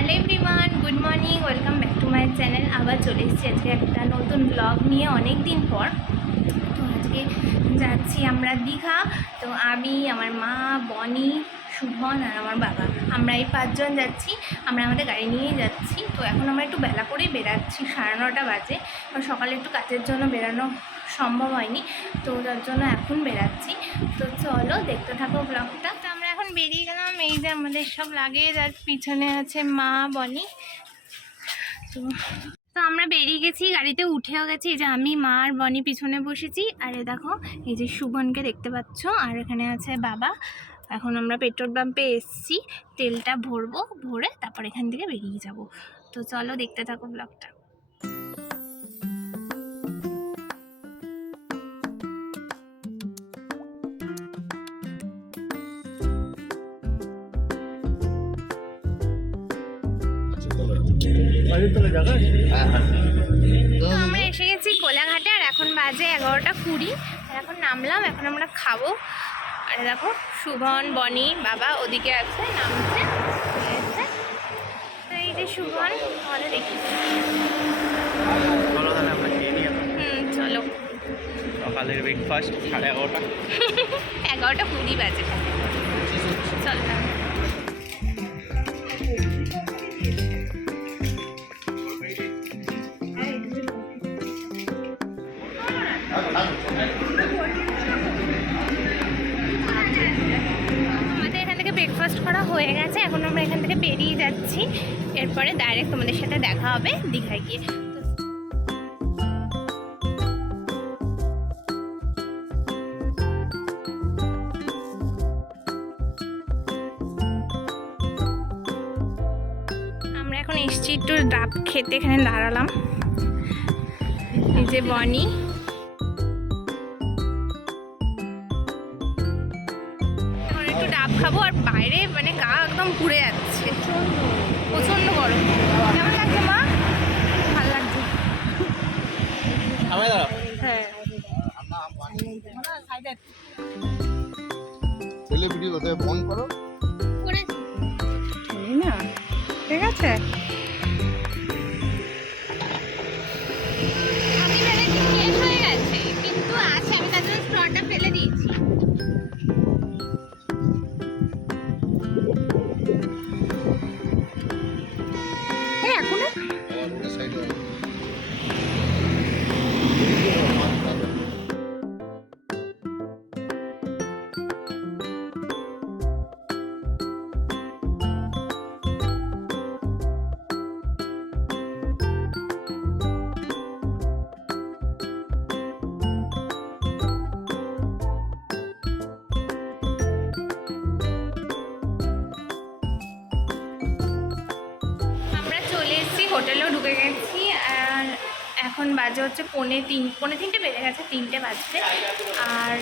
Hello everyone, good morning, welcome back to my channel. আবার চলে এসেছি আজকে একটা নতুন ব্লগ নিয়ে অনেক দিন পর। তো আজকে যাচ্ছি আমরা দীঘা। তো আমি, আমার মা, বনি, শুভন আর আমার বাবা, আমরা এই 5 জন যাচ্ছি। আমরা আমাদের গাড়ি নিয়েই যাচ্ছি। তো এখন আমরা একটু বেলা করেই বেরাচ্ছি, 9:30 বাজে। সকালে একটু কাজের জন্য বেরানো সম্ভব হয়নি, তো তার জন্য এখন বেরাচ্ছি। তো চলো দেখতে থাকো ব্লগটা। তো আমরা এখন বেরিয়ে গেলাম। এই যে আমাদের সব লাগেজ, আর পিছনে আছে মা, বনি। তো তো আমরা বেরিয়ে গেছি, গাড়িতে উঠেও গেছি। এই যে আমি, মা আর বনি পিছনে বসেছি। আর এ দেখো, এই যে শুভনকে দেখতে পাচ্ছ, আর এখানে আছে বাবা। এখন আমরা পেট্রোল পাম্পে এসছি, তেলটা ভরবো, ভরে তারপর এখান থেকে বেরিয়ে যাব। তো চলো দেখতে থাকো ব্লগটা। তো আমরা এসে গেছি কোলাঘাটে, আর এখন বাজে 11:20। আর এখন নামলাম, এখন আমরা খাবো। আর দেখো শুভন, বনি, বাবা ওদিকে আছে, নামছে। তো এই যে শুভন, আমাদের দেখি। চলো। সকালের ব্রেকফাস্ট 11:30। 11:20 বাজে। চলো না। আমাদের এখান থেকে ব্রেকফাস্ট করা হয়ে গেছে, এখন আমরা এখান থেকে বেরিয়ে যাচ্ছি। এরপরে ডাইরেক্ট তোমাদের সাথে দেখা হবে দীঘায় গিয়ে। আমরা এখন এসছি একটু ডাব খেতে, এখানে দাঁড়ালাম। এই যে বনি, একটু ডাব খাবো। আর বাইরে মানে গা একদম পুড়ে যাচ্ছে, প্রচন্ড গরম। কেমন লাগছে মা? ভালো লাগছে। হ্যাঁ, ছেলে ভিডিও কোথায় ফোন করো না, ঠিক আছে। আমি ভেবেছি শেষ হয়ে গেছে, কিন্তু আছে, আমি তার জন্য স্ট্রটা ফেলে দিয়েছি। এখনো সাইডে হোটেলেও ঢুকে গেছি। আর এখন বাজে হচ্ছে 2:45 বেজে গেছে, 3টে বাজতে। আর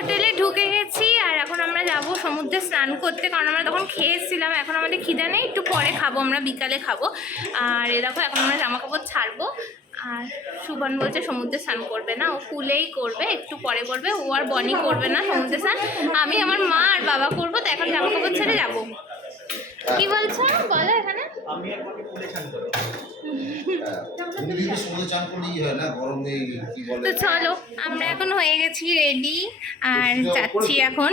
হোটেলে ঢুকে গেছি। আর এখন আমরা যাব সমুদ্রে স্নান করতে, কারণ আমরা তখন খেয়েছিলাম। এখন আমাদের খিদে নেই, একটু পরে খাবো, আমরা বিকালে খাবো। আর এ দেখো, এখন আমরা জামা কাপড় ছাড়বো। আর শুভন বলছে সমুদ্রে স্নান করবে না, ও কুলেই করবে, একটু পরে করবে। ও আর বনি করবে না সমুদ্রে স্নান, আমি, আমার মা আর বাবা করবো। তো এখন জামা কাপড় ছেড়ে যাবো। কি বলছো বলো এখানে? তো চলো, আমরা এখন হয়ে গেছি রেডি, আর যাচ্ছি এখন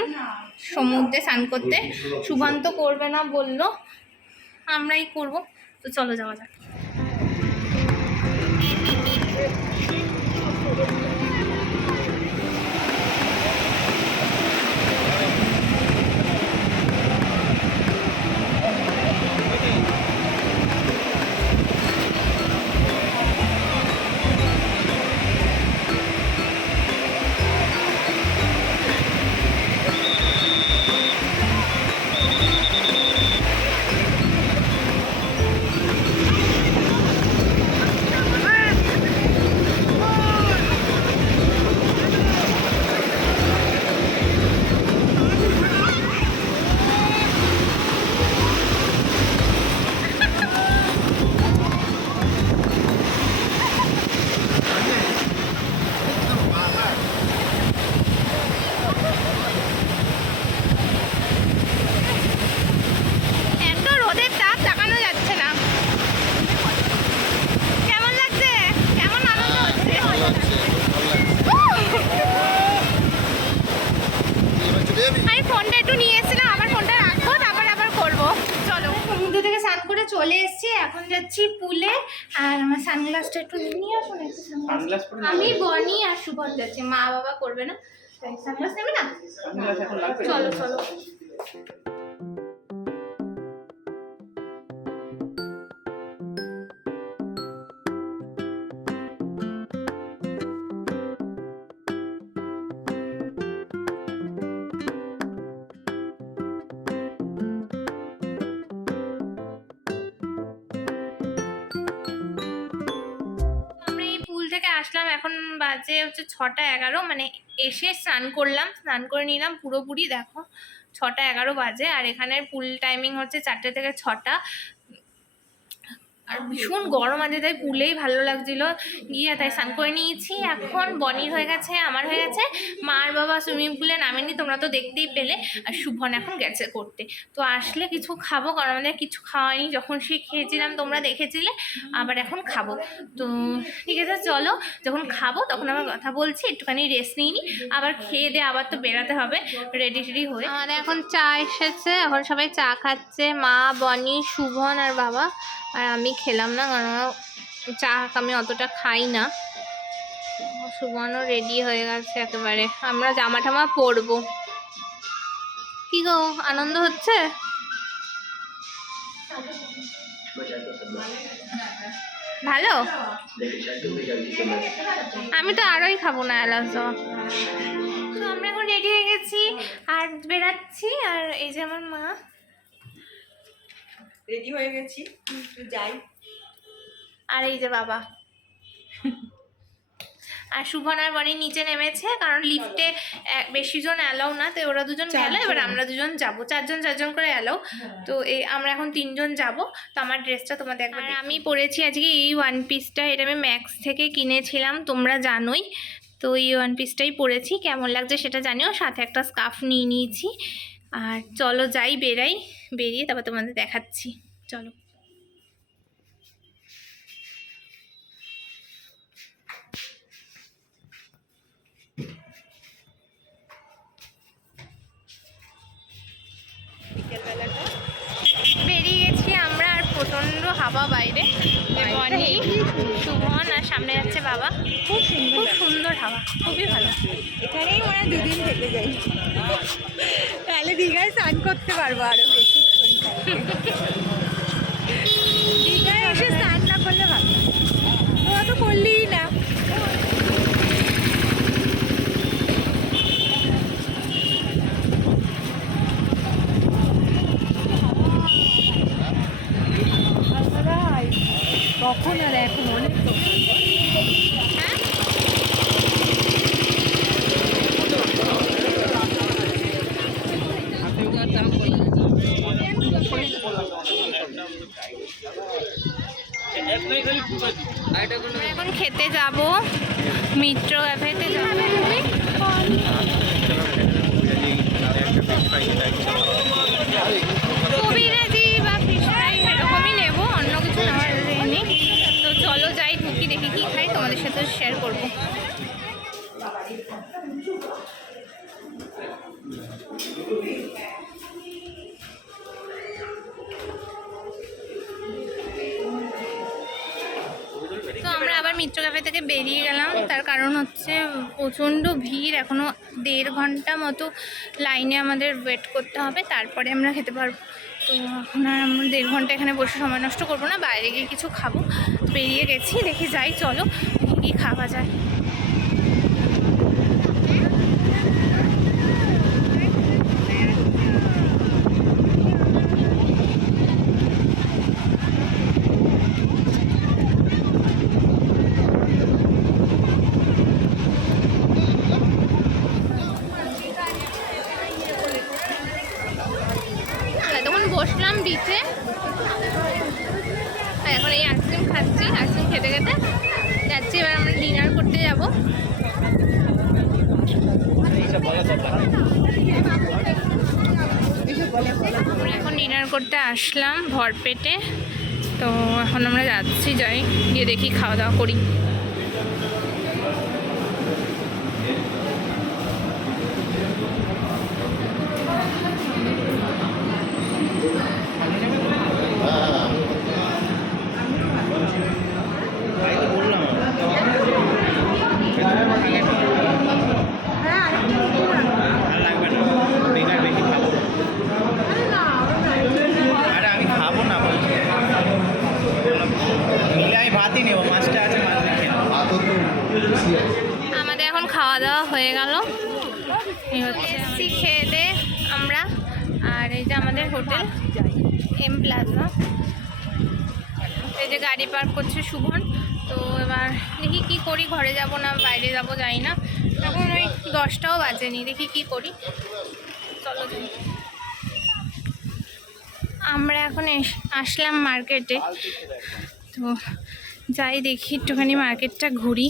সমুদ্রে স্নান করতে। শুভন্ত করবে না বললো, আমরাই করব। তো চলো যাওয়া যাক। যাচ্ছি পুলে। আর আমার সানগ্লাসটা একটু নিয়ে আসুন, একটা সানগ্লাস। আমি বনি আর সুবন যাচ্ছি, মা বাবা করবে না। সানগ্লাস নেবে না? চলো চলো। আসলাম, এখন বাজে হচ্ছে 6:11, মানে এসে স্নান করলাম, স্নান করে নিলাম পুরোপুরি, দেখো 6:11 বাজে। আর এখানের পুল টাইমিং হচ্ছে 4টে থেকে 6টা। আর ভীষণ গরম আছে, তাই পুলেই ভালো লাগছিল গিয়ে, তাই স্নান করে নিয়েছি। এখন বনির হয়ে গেছে, আমার হয়ে গেছে, মার বাবা সুইমিং পুলে নামেনি, তোমরা তো দেখতেই পেলে। আর শুভন এখন গেছে করতে। তো আসলে কিছু খাবো, কারণ আমাদের কিছু খাওয়াইনি, যখন সে খেয়েছিলাম তোমরা দেখেছিলে, আবার এখন খাবো। তো ঠিক আছে চলো, যখন খাবো তখন আবার কথা বলছি, একটুখানি রেস্ট নিইনি, আবার খেয়ে দিয়ে আবার তো বেরাতে হবে রেডি টেডি হয়ে। আমাদের এখন চা এসেছে, এখন সবাই চা খাচ্ছে, মা, বনি, শুভন আর বাবা। আর আমি খেলাম না, কারণ চা আমি অতটা খাই না। সুবর্ণ রেডি হয়ে গেছে একেবারে, আমরা জামা টামা পরবো। কি গো, আনন্দ হচ্ছে? ভালো? আমি তো আরোই খাবো না এলাচ দেওয়া। তো আমরা এখন রেডি হয়ে গেছি আর বেরাচ্ছি। আর এই যে আমার মা, রেডি হয়ে গেছি, যাই। আর এই যে বাবা। আর শুভন আর বনি নিচে নেমেছে, কারণ লিফটে বেশি জন অ্যালাউ না, তো ওরা দুজন গেল, এবার আমরা দুজন যাবো, চারজন করে অ্যালাউ। তো এই আমরা এখন 3 জন যাবো। তো আমার ড্রেসটা তোমাদের একবার, আমি পরেছি আজকে এই ওয়ান পিসটা, এটা আমি ম্যাক্স থেকে কিনেছিলাম, তোমরা জানোই। তো এই ওয়ান পিসটাই পরেছি, কেমন লাগছে সেটা জানিও। সাথে একটা স্কার্ফ নিয়ে নিয়েছি। আর চলো যাই, বেরিয়ে তারপর তোমাদের দেখাচ্ছি, চলো। বেরিয়ে গেছি আমরা, আর প্রচন্ড হাওয়া বাইরে। বনি, শুভন আর সামনে যাচ্ছে বাবা। খুব সুন্দর হাওয়া, খুবই ভালো। এখানেই মনে হয় 2 দিন থেকে যাই, তাহলে দীঘায় স্নান করতে পারবো আরো বেশি। দীঘায় এসে স্নান না করলে ভালো, তোরা তো করলিই না। কখন আর এখন অনেক আমরা এখন খেতে যাব, মিত্র ক্যাফেতে যাবে। কবিরাজি বা ফিশ ফ্রাই এরকমই নেবো, অন্য কিছু নেওয়ার নেই। তো চলো যাই, ঢুকি, দেখি কি খাই, তোমাদের সাথে শেয়ার করবো। তো আমরা আবার মিত্র ক্যাফে থেকে বেরিয়ে গেলাম, তার কারণ হচ্ছে প্রচণ্ড ভিড়, এখনও 1.5 ঘন্টা মতো লাইনে আমাদের ওয়েট করতে হবে, তারপরে আমরা খেতে পারবো। তো এখন আর আমরা 1.5 ঘন্টা এখানে বসে সময় নষ্ট করবো না, বাইরে গিয়ে কিছু খাবো। বেরিয়ে গেছি, দেখি যাই, চলো কী খাওয়া যায়। বসলাম বিচে, এখন এই আইসক্রিম খাচ্ছি, আইসক্রিম খেতে খেতে যাচ্ছি। এবার আমরা ডিনার করতে যাব। আমরা এখন ডিনার করতে আসলাম ভরপেটে। তো এখন আমরা যাচ্ছি, যাই গিয়ে দেখি, খাওয়া দাওয়া করি। আমাদের এখন খাওয়া দাওয়া হয়ে গেল, এই হচ্ছে এসছি খেয়ে দিয়ে আমরা। আর এই যে আমাদের হোটেল এম প্লাজা, এই যে গাড়ি পার্ক করছে শুভন। তো এবার দেখি কি করি, ঘরে যাব না বাইরে যাব যাই না, এখন ওই 10টাও বাজেনি, দেখি কি করি। চলো যাই। আমরা এখন আসলাম মার্কেটে, তো যাই দেখি একটুখানি মার্কেটটা ঘুরি,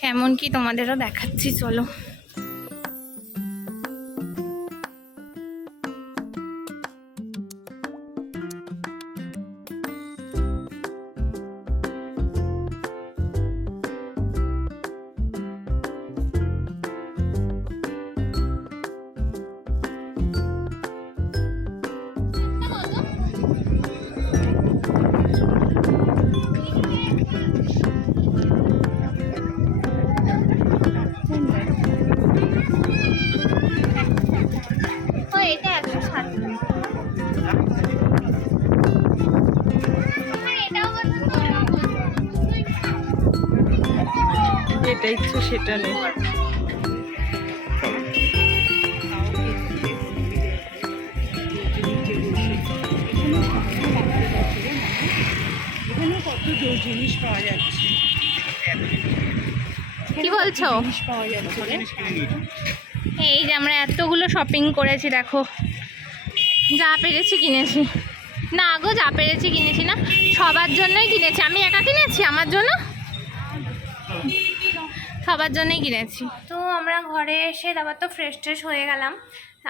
কেমন কি তোমাদেরও দেখাচ্ছি, চলো। ও এটা 160 যেটা ইচ্ছে সেটা নেই। এখানে কত জিনিস পাওয়া যাচ্ছে, কি বলছো? জিনিস পাওয়া যাচ্ছে রে। এই যে আমরা এতগুলো শপিং করেছি, দেখো যা পেরেছি কিনেছি। না গো, যা পেরেছি কিনেছি না, সবার জন্যই কিনেছি। আমি একা কিনেছি, আমার জন্য সবার জন্যই কিনেছি। তো আমরা ঘরে এসে তারপর তো ফ্রেশ ট্রেশ হয়ে গেলাম,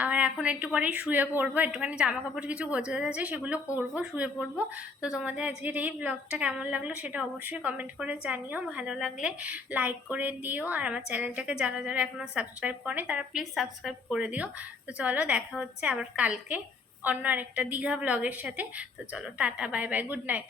আর এখন একটু পরেই শুয়ে পড়বো, একটুখানি জামা কাপড় কিছু গোছগাছ আছে সেগুলো করব, শুয়ে পড়বো। তো তোমাদের আজকের এই ব্লগটা কেমন লাগলো সেটা অবশ্যই কমেন্ট করে জানিও, ভালো লাগলে লাইক করে দিও, আর আমার চ্যানেলটাকে যারা যারা এখনও সাবস্ক্রাইব করে তারা প্লিজ সাবস্ক্রাইব করে দিও। তো চলো, দেখা হচ্ছে আবার কালকে অন্য আরেকটা দীঘা ব্লগের সাথে। তো চলো, tata, bye bye, good night.